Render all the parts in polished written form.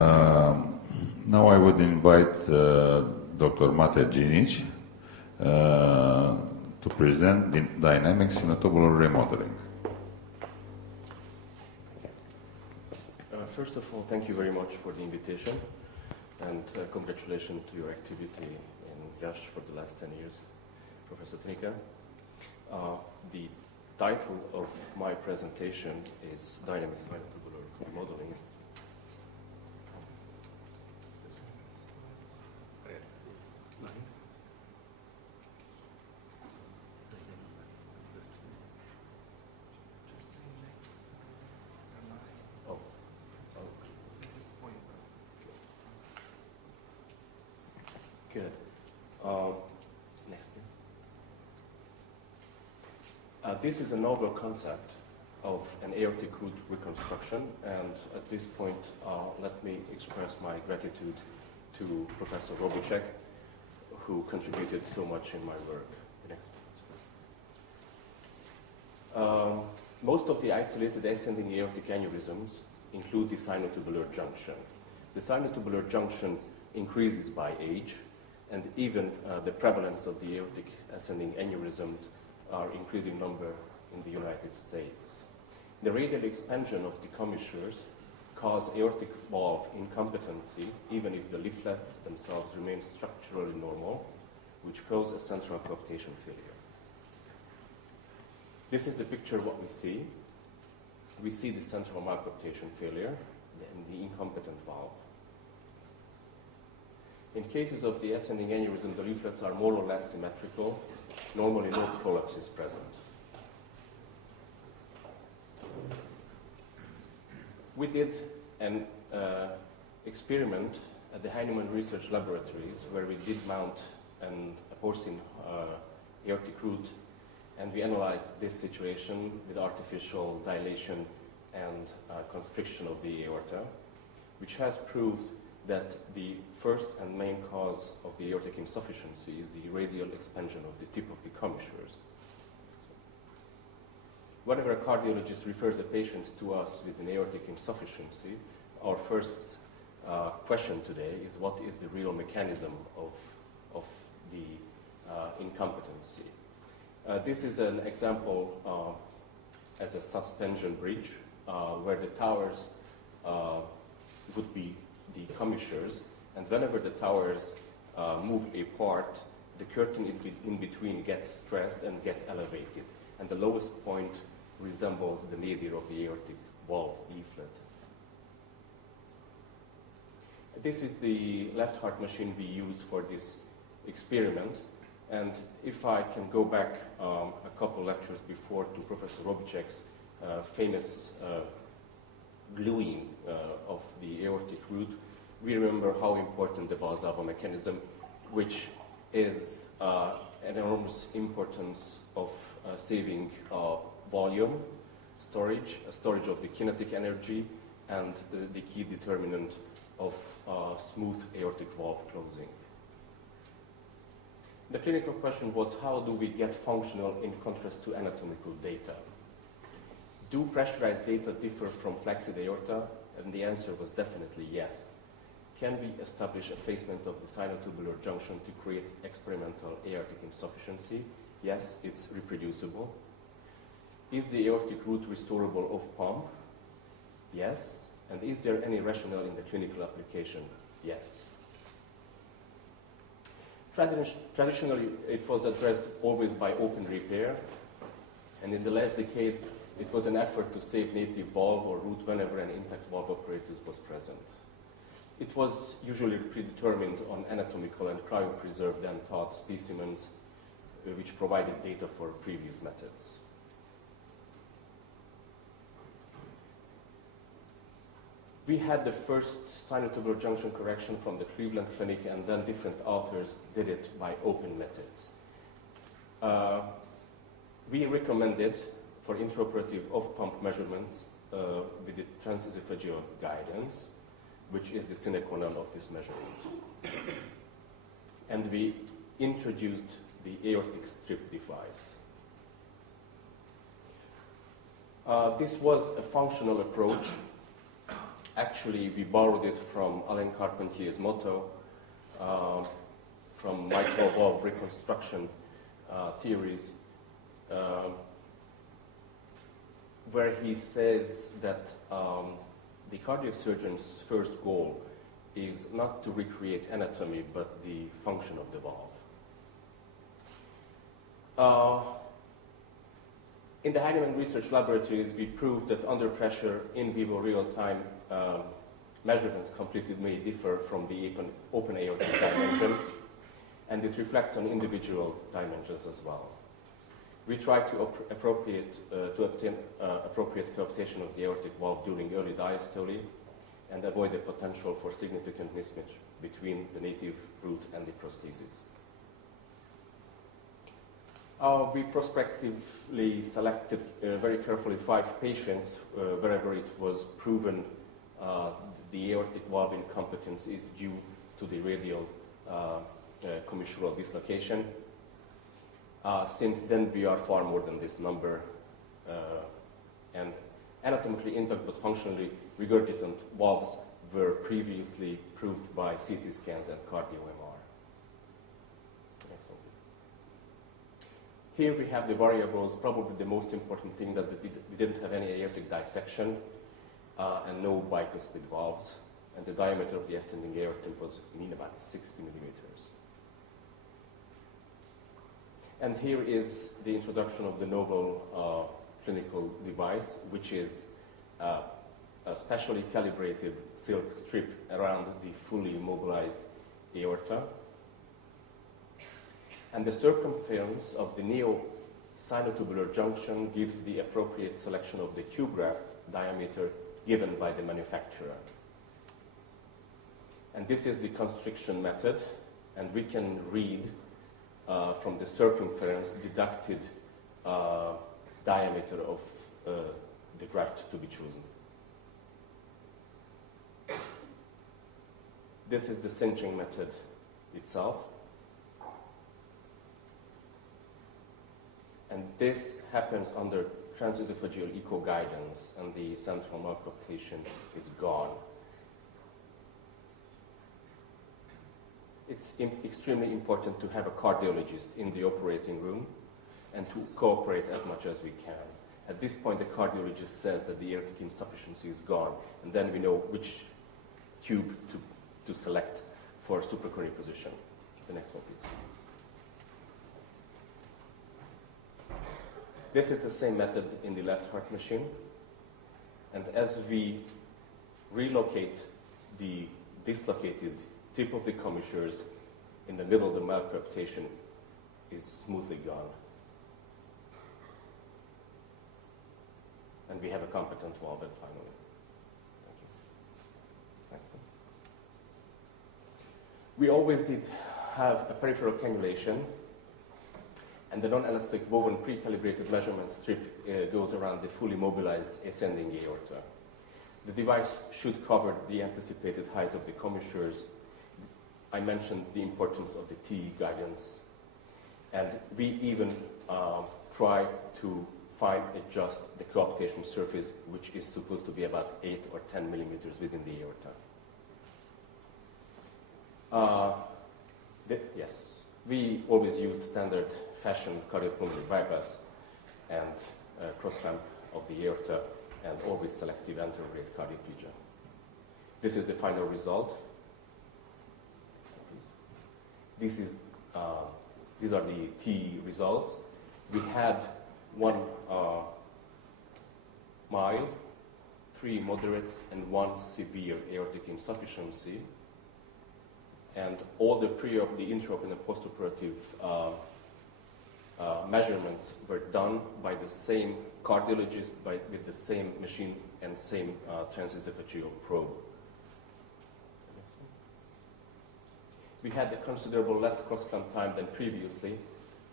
Now I would invite Dr. Dzinich to present the dynamic Synotubular Remodeling. First of all, thank you very much for the invitation, and congratulations to your activity in Yash for the last 10 years, Professor Dzinich. The title of my presentation is Dynamic Synotubular Remodeling. Good. Next. This is a novel concept of an aortic root reconstruction, and at this point, let me express my gratitude to Professor Robicek, who contributed so much in my work. The next one. Most of the isolated ascending aortic aneurysms include the synotubular junction. The synotubular junction increases by age, and even the prevalence of the aortic ascending aneurysms are increasing number in the United States. The radial expansion of the commissures cause aortic valve incompetency, even if the leaflets themselves remain structurally normal, which cause a central coaptation failure. This is the picture of what we see. We see the central malcoaptation failure and the incompetent valve. In cases of the ascending aneurysm, the leaflets are more or less symmetrical. Normally, no prolapse is present. We did an experiment at the Heinemann Research Laboratories where we did mount a porcine aortic root, and we analyzed this situation with artificial dilation and constriction of the aorta, which has proved that the first and main cause of the aortic insufficiency is the radial expansion of the tip of the commissures. Whenever a cardiologist refers a patient to us with an aortic insufficiency, our first question today is what is the real mechanism of the incompetency. This is an example as a suspension bridge where the towers would be the commissures, and whenever the towers move apart, the curtain in between gets stressed and gets elevated, and the lowest point resembles the nadir of the aortic valve leaflet. This is the left heart machine we used for this experiment, and if I can go back a couple lectures before to Professor Robicek's famous gluing of the aortic root, we remember how important the Valsalva mechanism, which is an enormous importance of saving volume, storage of the kinetic energy, and the key determinant of smooth aortic valve closing. The clinical question was, how do we get functional in contrast to anatomical data? Do pressurized data differ from flaccid aorta? And the answer was definitely yes. Can we establish effacement of the synotubular junction to create experimental aortic insufficiency? Yes, it's reproducible. Is the aortic root restorable off pump? Yes. And is there any rationale in the clinical application? Yes. Traditionally, it was addressed always by open repair, and in the last decade, it was an effort to save native valve or root whenever an intact valve apparatus was present. It was usually predetermined on anatomical and cryopreserved and thawed specimens, which provided data for previous methods. We had the first synotubular junction correction from the Cleveland Clinic, and then different authors did it by open methods. We recommended for intraoperative off-pump measurements with the transesophageal guidance, which is the sine qua non of this measurement. And we introduced the aortic strip device. This was a functional approach actually, we borrowed it from Alain Carpentier's motto, from micro-valve reconstruction theories, where he says that the cardiac surgeon's first goal is not to recreate anatomy, but the function of the valve. In the Heinemann Research Laboratories, we proved that under pressure, in vivo real-time measurements completed may differ from the open aortic dimensions, and it reflects on individual dimensions as well. We try to obtain appropriate coaptation of the aortic valve during early diastole and avoid the potential for significant mismatch between the native root and the prosthesis. We prospectively selected very carefully 5 patients wherever it was proven the aortic valve incompetence is due to the radial commissural dislocation. Since then, we are far more than this number, and anatomically intact but functionally regurgitant valves were previously proved by CT scans and cardio-MR. Here we have the variables, probably the most important thing that we didn't have any aortic dissection and no bicuspid valves, and the diameter of the ascending aorta was mean about 60 millimeters. And here is the introduction of the novel clinical device, which is a specially calibrated silk strip around the fully immobilized aorta. And the circumference of the neo-synotubular junction gives the appropriate selection of the tube graft diameter given by the manufacturer. And this is the constriction method, and we can read from the circumference deducted diameter of the graft to be chosen. This is the cinching method itself. And this happens under transesophageal echo guidance, and the central malcoaptation is gone. It's extremely important to have a cardiologist in the operating room and to cooperate as much as we can. At this point, the cardiologist says that the aortic insufficiency is gone, and then we know which tube to select for supracoronary position. The next one, please. This is the same method in the left heart machine, and as we relocate the dislocated tip of the commissures in the middle of the malcoaptation is smoothly gone. And we have a competent valve finally. Thank you. We always did have a peripheral cannulation, and the non-elastic woven pre-calibrated measurement strip goes around the fully mobilized ascending aorta. The device should cover the anticipated height of the commissures. I mentioned the importance of the TE guidance, and we even try to fine adjust the coaptation surface, which is supposed to be about 8 or 10 millimeters within the aorta. Yes, we always use standard fashion cardiopulmonary bypass and cross-clamp of the aorta, and always selective anterograde cardioplegia. This is the final result. These are the TE results. We had 1 mild, 3 moderate, and 1 severe aortic insufficiency. And all the pre-op, the intraop, and the postoperative measurements were done by the same cardiologist with the same machine and same transesophageal probe. We had a considerable less cross-clamp time than previously,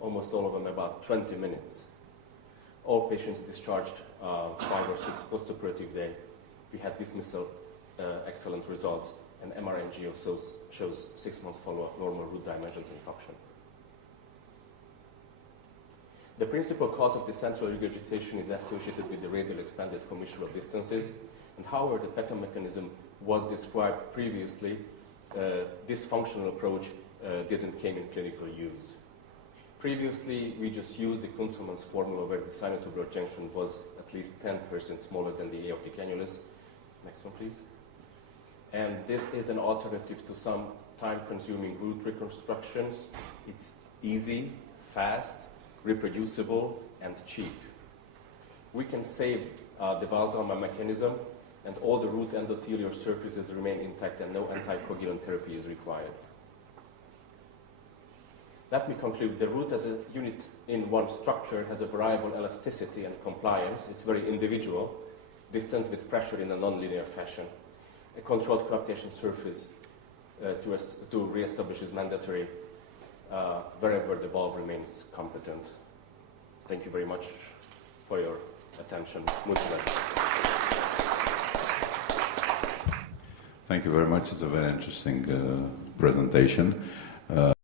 almost all of them about 20 minutes. All patients discharged 5 or 6 postoperative day. We had dismissal, excellent results, and MR-angio shows 6 months follow-up, normal root dimensions and function. The principal cause of the central regurgitation is associated with the radial expanded commissural distances, And however the PETM mechanism was described previously, this functional approach didn't came in clinical use. Previously, we just used the Kunzelmann's formula where the sinotubular junction was at least 10% smaller than the aortic annulus. Next one, please. And this is an alternative to some time-consuming root reconstructions. It's easy, fast, reproducible, and cheap. We can save the Valsalva mechanism, and all the root endothelial surfaces remain intact and no anticoagulant therapy is required. Let me conclude. The root as a unit in one structure has a variable elasticity and compliance. It's very individual. Distance with pressure in a nonlinear fashion. A controlled coaptation surface to re-establish is mandatory wherever the valve remains competent. Thank you very much for your attention. Thank you very much. It's a very interesting presentation.